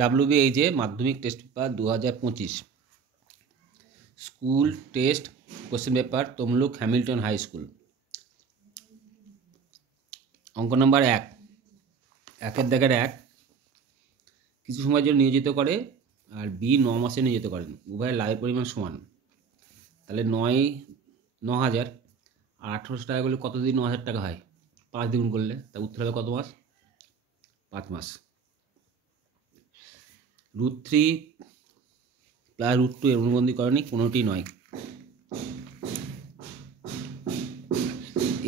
WBHA মাধ্যমিক test paper 2025 school test question paper Tamluk Hamilton High School. অঙ্ক number 1, একের দাগের 1, কিছু সময়ের জন্য নিয়োজিত করে আর বি 9 মাসে নিয়োজিত করেন, উভয়ের লাভের পরিমাণ সমান। তাহলে 9,000 আর 1800 টাকা করলে কত দিন 9,000 টাকা হয়? 5 দ্বিগুণ করলে, তা উত্তর হবে কত মাস? 5 মাস। √3 প্লাস √2 এর অনুবন্ধীকরণে কোনোটি নয়।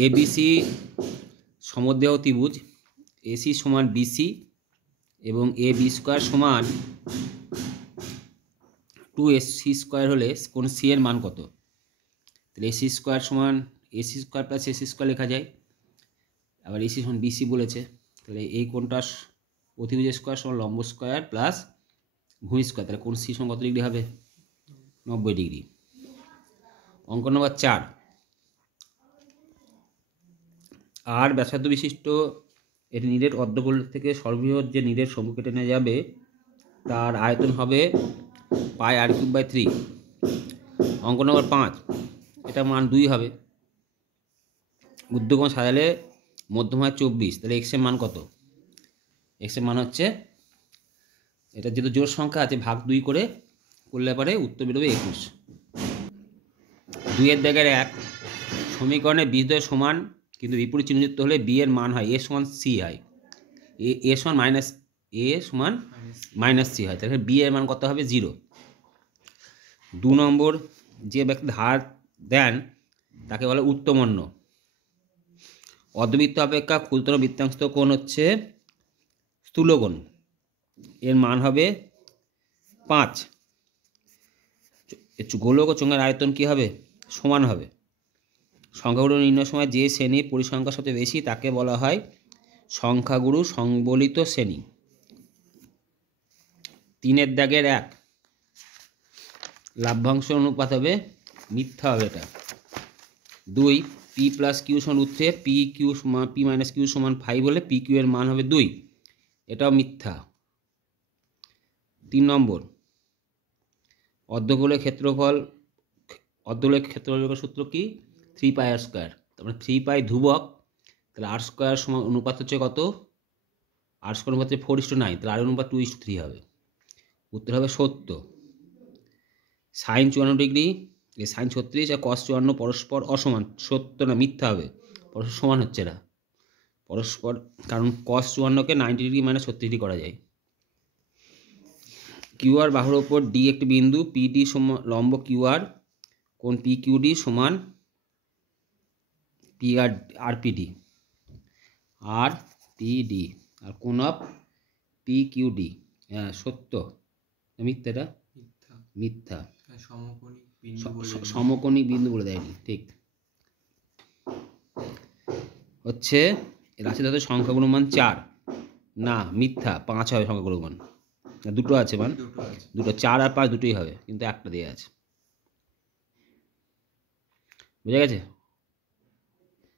ABC সমদেহ ত্রিভুজ AC সমান BC এবং AB স্কোয়ার সমান 2AC স্কোয়ার হলে কোন C এর মান কত? তাহলে AC স্কোয়ার সমান AC square plus AC square লেখা যায়। আবার AC সমান BC বলেছে, তাহলে এই কোনটা অতিভুজ স্কোয়ার সমান লম্ব স্কোয়ার প্লাস ভূমি স্কোয়ার, তাহলে কোন C সমান কত ডিগ্রি হবে? 90 ডিগ্রি। অঙ্ক নম্বর 4, আর ব্যাসার্ধ বিশিষ্ট এটি নিরেট অর্ধগোল থেকে সর্ববৃহৎ যে নিরেট সমূহ কেটে নেওয়া যাবে তার আয়তন হবে πr3/3। অঙ্ক নম্বর 5, এটা মান 2 হবে। ঊর্ধ্বকোণ সাজালে মধ্যম হয় 24, তাহলে x এর মান কত? x এর মান হচ্ছে, এটা যেহেতু জোড় সংখ্যা আছে ভাগ 2 করে করলে পরে উত্তর বেরোবে 21। 2 এর দাগের 1, সমীকরণে বীজদ্বয় সমান কিন্তু বিপরীত চিহ্নযুক্ত হলে বি এর মান হয় a সমান c হয়, a সমান মাইনাস c হয়, তাহলে বি এর মান কত হবে? 0। 2 নম্বর, যে ব্যক্তি ধার দেন তাকে বলে উত্তমন্য। অর্ধবৃত্ত অপেক্ষা ক্ষুদ্রতম বৃত্তাংশ কোণ হচ্ছে স্থূলকোণ, এর মান হবে 5। গোলক ও চোঙের আয়তন কি হবে? সমান হবে। সংখ্যাগুরু নির্ণয়ের সময় যে শ্রেণীর পরিসংখ্যা সবচেয়ে বেশি তাকে বলা হয় সংখ্যাগুরু সংবলিত শ্রেণী। 3 এর দাগের 1, লাভ্যাংশ অনুপাত হবে মিথ্যা হবে এটা। 2, P প্লাস কিউ সমান √3, P মাইনাস কিউ সমান 5 হলে PQ এর মান হবে 2, এটাও মিথ্যা। 3 নম্বর, অর্ধগোলের ক্ষেত্রফলের সূত্র কি? 3πr²। তারপরে 3π ধ্রুবক, তাহলে r² সমান অনুপাত হচ্ছে কত? r² অনুপাত হচ্ছে 4:9, তাহলে r অনুপাত 2:3 হবে। উত্তর হবে 70। সাইন 54 ডিগ্রি, সাইন 36 আর cos 54 পরস্পর অসমান, সত্য না মিথ্যা হবে? পরস্পর সমান হচ্ছে না পরস্পর, কারণ cos 54 কে 90 ডিগ্রি মানে 36 ডিগ্রি করা যায়। QR বাহুর ওপর D একটি বিন্দু, PD সমান লম্ব QR, কোণ PQD সমান RPD আর কোণ অফ PQD। হ্যাঁ সত্য, মিথ্যাটা? মিথ্যা। সমকোণিক বিন্দু বলে দেয়নি, ঠিক। হচ্ছে রাশি ধাতুর সংখ্যাগুলো মান 4, না মিথ্যা, 5 হবে সংখ্যাগুলো মান। দুটো আছে মান, দুটো 4 আর 5 দুটোই হবে, কিন্তু একটা দেওয়া আছে। বুঝা গেছে?